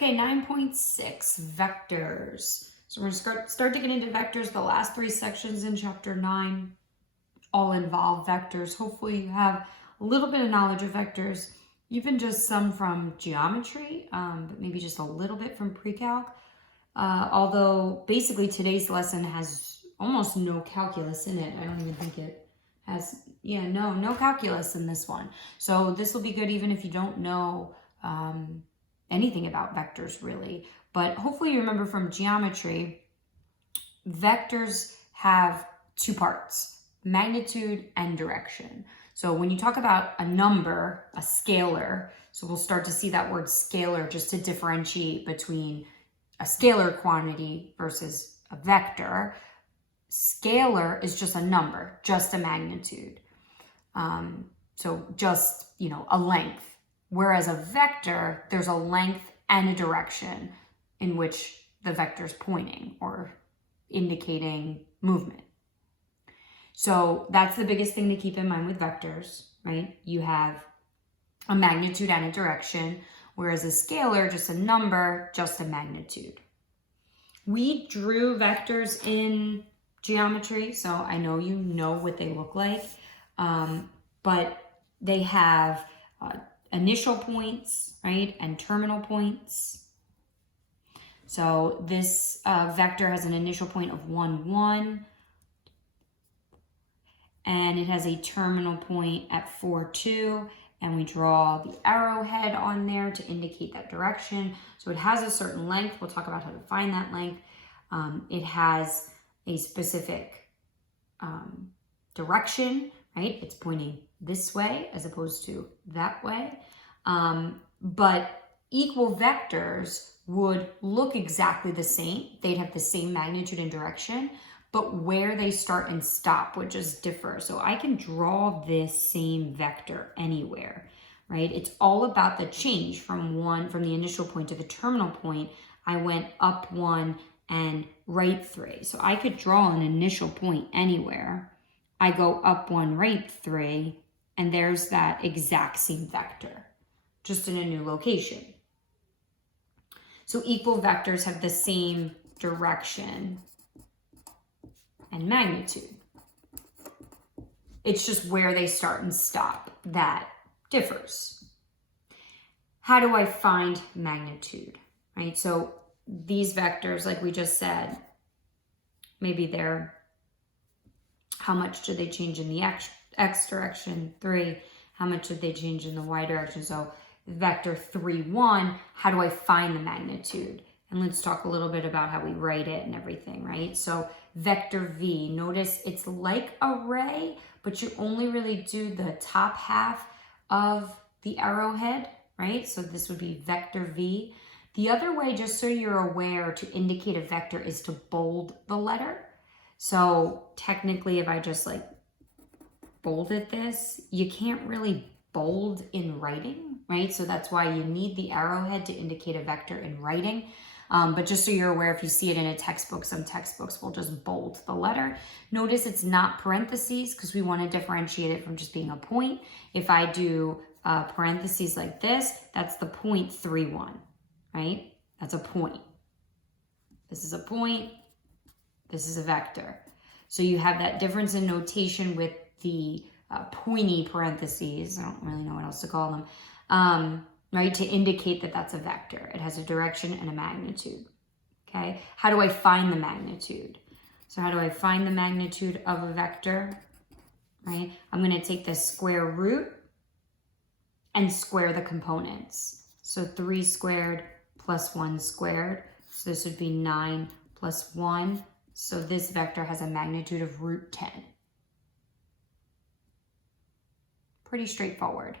Okay, 9.6, vectors. So we're going to start to get into vectors. The last 3 sections in chapter 9 all involve vectors. Hopefully you have a little bit of knowledge of vectors, even just some from geometry, but maybe just a little bit from pre-calc. Although basically today's lesson has almost no calculus in it. I don't even think it has, no calculus in this one. So this will be good even if you don't know anything about vectors really. But hopefully you remember from geometry, vectors have 2 parts, magnitude and direction. So when you talk about a number, a scalar, so we'll start to see that word scalar just to differentiate between a scalar quantity versus a vector. Scalar is just a number, just a magnitude. So just, a length. Whereas a vector, there's a length and a direction in which the vector is pointing or indicating movement. So that's the biggest thing to keep in mind with vectors, right? You have a magnitude and a direction, whereas a scalar, just a number, just a magnitude. We drew vectors in geometry, so I know you know what they look like, but they have initial points, right, and terminal points. So this vector has an initial point of 1, 1, and it has a terminal point at 4, 2, and we draw the arrowhead on there to indicate that direction. So it has a certain length. We'll talk about how to find that length. It has a specific direction, right? It's pointing this way as opposed to that way. But equal vectors would look exactly the same. They'd have the same magnitude and direction, but where they start and stop would just differ. So I can draw this same vector anywhere, right? It's all about the change from the initial point to the terminal point. I went up 1 and right 3. So I could draw an initial point anywhere. I go up 1, right 3, and there's that exact same vector, just in a new location. So equal vectors have the same direction and magnitude. It's just where they start and stop that differs. How do I find magnitude, right? So these vectors, like we just said, maybe they're, how much do they change in the x direction? 3. How much did they change in the y direction? So vector 3, 1, how do I find the magnitude? And let's talk a little bit about how we write it and everything, right? So vector v, notice it's like a ray, but you only really do the top half of the arrowhead, right? So this would be vector v. The other way, just so you're aware, to indicate a vector is to bold the letter. So technically, if I just like bolded this, you can't really bold in writing, right? So that's why you need the arrowhead to indicate a vector in writing. But just so you're aware, if you see it in a textbook, some textbooks will just bold the letter. Notice it's not parentheses because we want to differentiate it from just being a point. If I do parentheses like this, that's the point 3, 1, right? That's a point. This is a point. This is a vector. So you have that difference in notation with the pointy parentheses. I don't really know what else to call them. Right, to indicate that that's a vector. It has a direction and a magnitude, okay? How do I find the magnitude? So how do I find the magnitude of a vector, right? I'm gonna take the square root and square the components. So 3 squared plus 1 squared. So this would be 9 plus 1. So this vector has a magnitude of root 10. Pretty straightforward.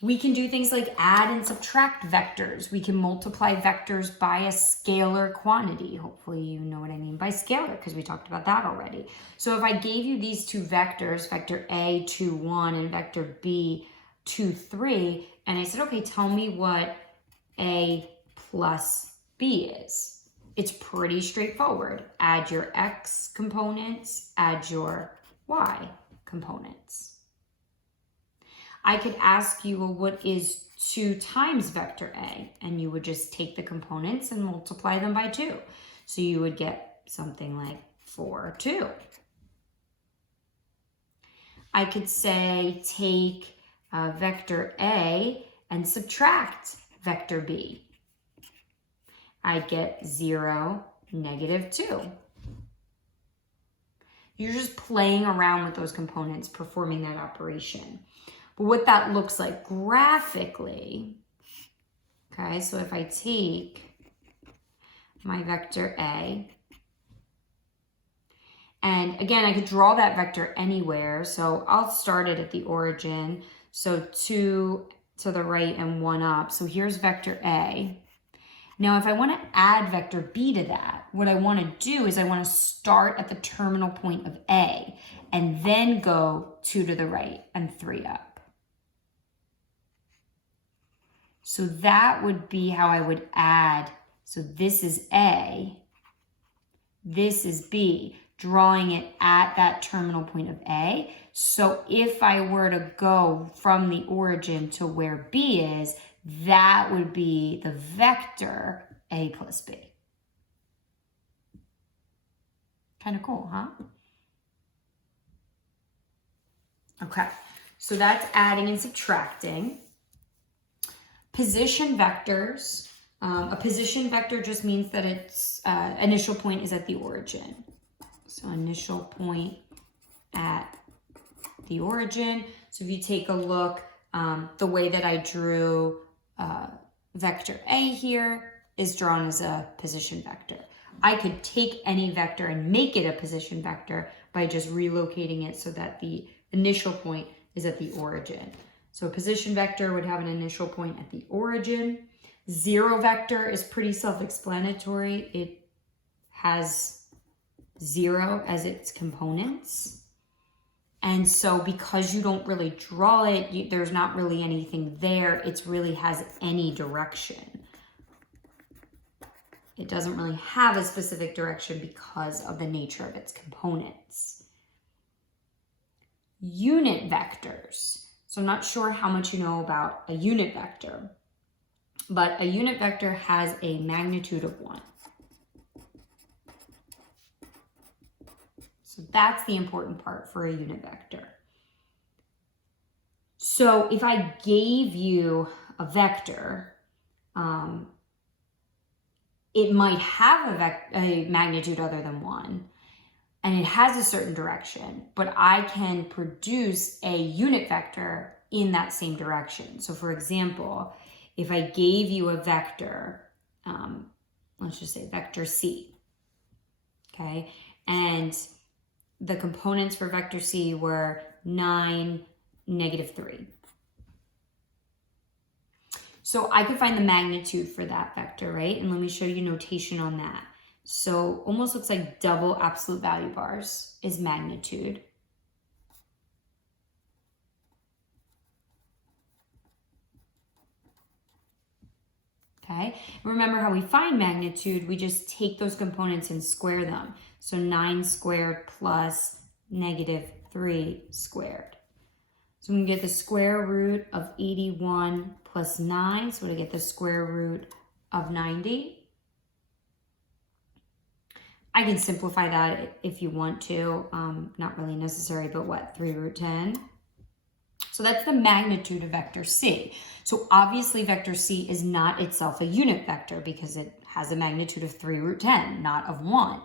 We can do things like add and subtract vectors. We can multiply vectors by a scalar quantity. Hopefully you know what I mean by scalar because we talked about that already. So if I gave you these 2 vectors, vector A, 2, 1, and vector B, 2, 3, and I said, okay, tell me what A plus B is. It's pretty straightforward. Add your X components, add your Y components. I could ask you, well, what is 2 times vector A, and you would just take the components and multiply them by 2. So you would get something like 4, 2. I could say take vector A and subtract vector B. I'd get 0, negative 2. You're just playing around with those components, performing that operation. But what that looks like graphically, okay, so if I take my vector A, and again, I could draw that vector anywhere, so I'll start it at the origin. So 2 to the right and 1 up. So here's vector A. Now, if I want to add vector B to that, what I want to do is I want to start at the terminal point of A and then go 2 to the right and 3 up. So that would be how I would add. So this is A, this is B, drawing it at that terminal point of A. So if I were to go from the origin to where B is, that would be the vector A plus B. Kind of cool, huh? Okay, so that's adding and subtracting. Position vectors. A position vector just means that its initial point is at the origin. So initial point at the origin. So if you take a look, the way that I drew vector A here is drawn as a position vector. I could take any vector and make it a position vector by just relocating it so that the initial point is at the origin. So a position vector would have an initial point at the origin. 0 vector is pretty self-explanatory. It has 0 as its components. And so because you don't really draw it, there's not really anything there. It really has any direction. It doesn't really have a specific direction because of the nature of its components. Unit vectors. So I'm not sure how much you know about a unit vector, but a unit vector has a magnitude of 1. So that's the important part for a unit vector. So if I gave you a vector, it might have a magnitude other than 1, and it has a certain direction, but I can produce a unit vector in that same direction. So for example, if I gave you a vector, let's just say vector C, okay, and the components for vector C were 9, negative 3. So I could find the magnitude for that vector, right? And let me show you notation on that. So almost looks like double absolute value bars is magnitude. Okay, remember how we find magnitude, we just take those components and square them. So 9 squared plus negative 3 squared. So we can get the square root of 81 plus 9, so we get the square root of 90. I can simplify that if you want to, not really necessary, but what, 3 root 10? So that's the magnitude of vector C. So obviously vector C is not itself a unit vector because it has a magnitude of 3 root 10, not of 1.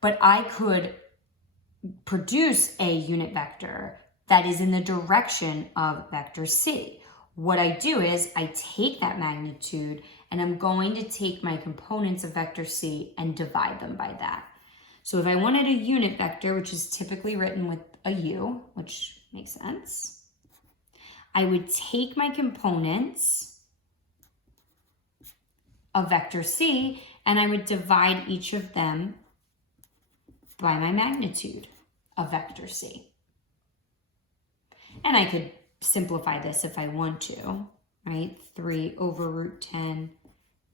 But I could produce a unit vector that is in the direction of vector C. What I do is I take that magnitude and I'm going to take my components of vector C and divide them by that. So if I wanted a unit vector, which is typically written with a U, which makes sense, I would take my components of vector C and I would divide each of them by my magnitude of vector C. And I could simplify this if I want to, right? 3 over root 10,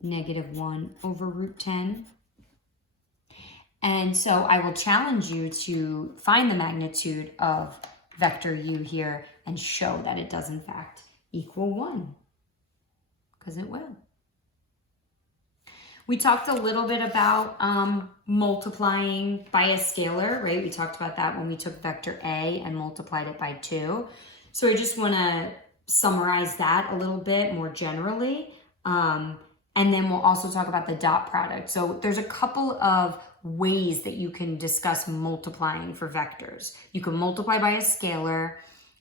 negative 1 over root 10. And so I will challenge you to find the magnitude of vector U here and show that it does in fact equal 1. because it will. We talked a little bit about multiplying by a scalar, right? We talked about that when we took vector A and multiplied it by 2. So I just want to summarize that a little bit more generally. And then we'll also talk about the dot product. So there's a couple of ways that you can discuss multiplying for vectors. You can multiply by a scalar.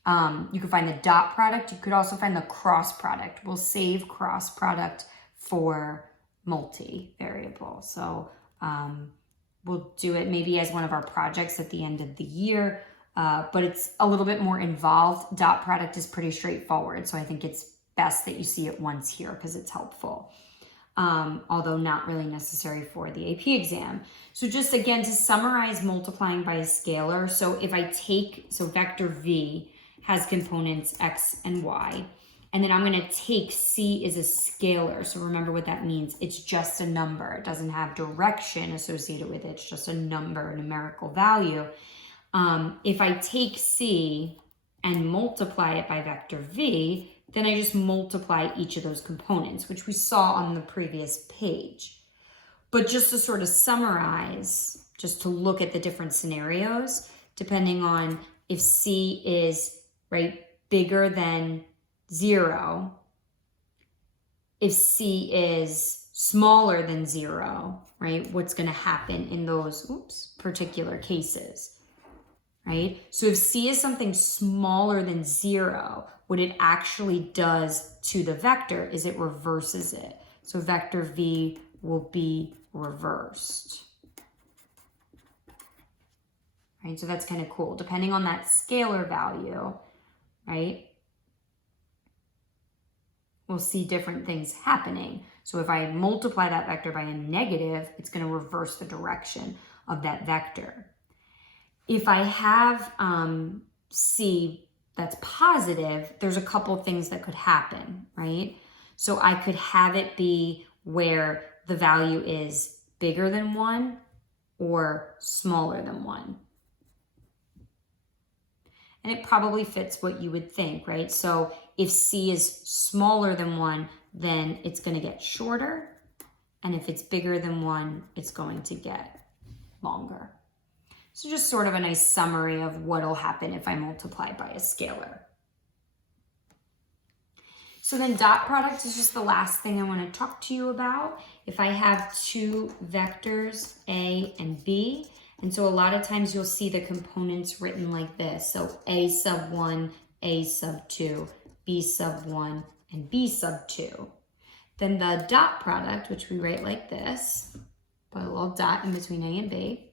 You can find the dot product. You could also find the cross product. We'll save cross product for multivariable. So we'll do it maybe as one of our projects at the end of the year, but it's a little bit more involved. Dot product is pretty straightforward, so I think it's best that you see it once here because it's helpful, although not really necessary for the AP exam. So just again, to summarize multiplying by a scalar, so if I take, so vector V has components X and Y, and then I'm going to take C as a scalar. So remember what that means. It's just a number. It doesn't have direction associated with it. It's just a number, a numerical value. If I take C and multiply it by vector V, then I just multiply each of those components, which we saw on the previous page. But just to sort of summarize, just to look at the different scenarios, depending on if C is, right, bigger than 0, if C is smaller than 0, right, what's going to happen in those particular cases, right? So if C is something smaller than 0, what it actually does to the vector is it reverses it. So vector V will be reversed. Right, so that's kind of cool. Depending on that scalar value, right, we'll see different things happening. So if I multiply that vector by a negative, it's going to reverse the direction of that vector. If I have C that's positive, there's a couple things that could happen, right? So I could have it be where the value is bigger than 1 or smaller than 1. And it probably fits what you would think, right? So if C is smaller than 1, then it's going to get shorter. And if it's bigger than 1, it's going to get longer. So just sort of a nice summary of what will happen if I multiply by a scalar. So then dot product is just the last thing I want to talk to you about. If I have two vectors, A and B, and so a lot of times you'll see the components written like this. So A sub 1, A sub 2, B sub 1, and B sub 2. Then the dot product, which we write like this, put a little dot in between A and B,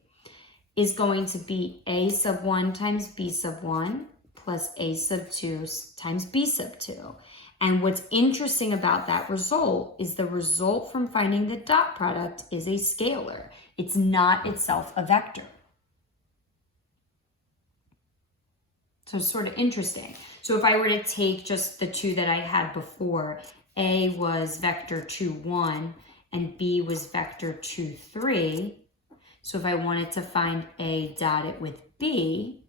is going to be A sub 1 times B sub 1 plus A sub 2 times B sub 2. And what's interesting about that result is the result from finding the dot product is a scalar. It's not itself a vector. So it's sort of interesting. So if I were to take just the two that I had before, A was vector 2, 1, and B was vector 2, 3. So if I wanted to find A dotted with B,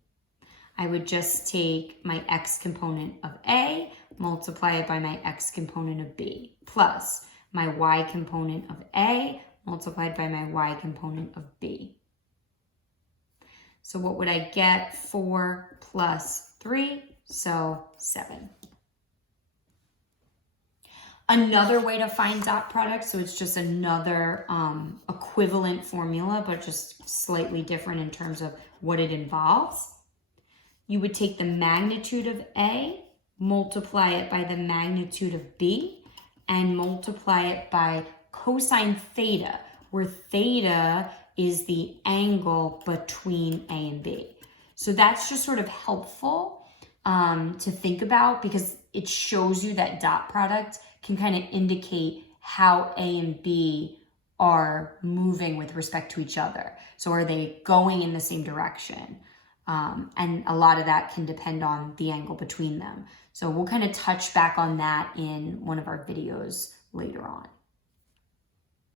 I would just take my X component of A, multiply it by my X component of B, plus my Y component of A, multiplied by my Y component of B. So what would I get? 4 plus 3, so 7. Another way to find dot product, so it's just another equivalent formula, but just slightly different in terms of what it involves. You would take the magnitude of A, multiply it by the magnitude of B, and multiply it by cosine theta, where theta is the angle between A and B. So that's just sort of helpful to think about because it shows you that dot product can kind of indicate how A and B are moving with respect to each other. So are they going in the same direction? And a lot of that can depend on the angle between them. So we'll kind of touch back on that in one of our videos later on.